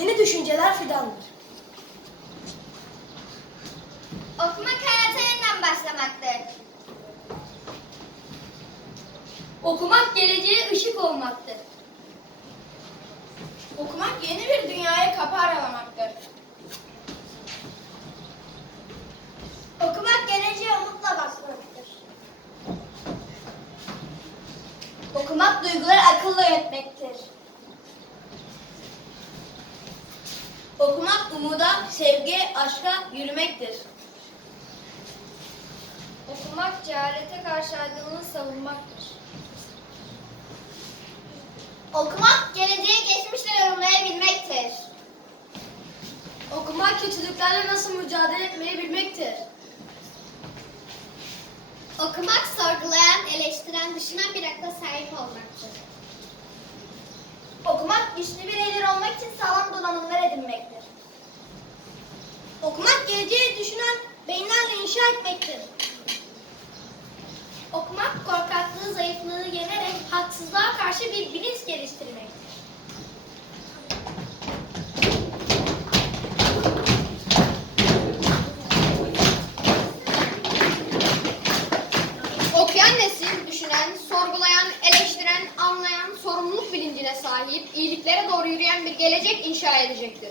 yeni düşünceler fidandır. Okumak hayata yeniden başlamaktır. Okumak geleceğe ışık olmaktır. Okumak yeni bir dünyaya kapı aralamaktır. Okumak geleceğe umutla bakmaktır. Okumak duyguları akılla yönetmektir. Okumak umuda, sevgiye, aşka yürümektir. Okumak cehalete karşı aydınlığı savunmaktır. Okumak geleceği geçmişle yorumlayabilmektir. Okumak kötülüklerle nasıl mücadele etmeyi bilmektir. Okumak sorgulayan, eleştiren, düşünen bir akla sahip olmaktır. Okumak güçlü bireyler olmak için sağlam donanımlar edinmektir. Okumak geleceği düşünen bilincine sahip, iyiliklere doğru yürüyen bir gelecek inşa edecektir.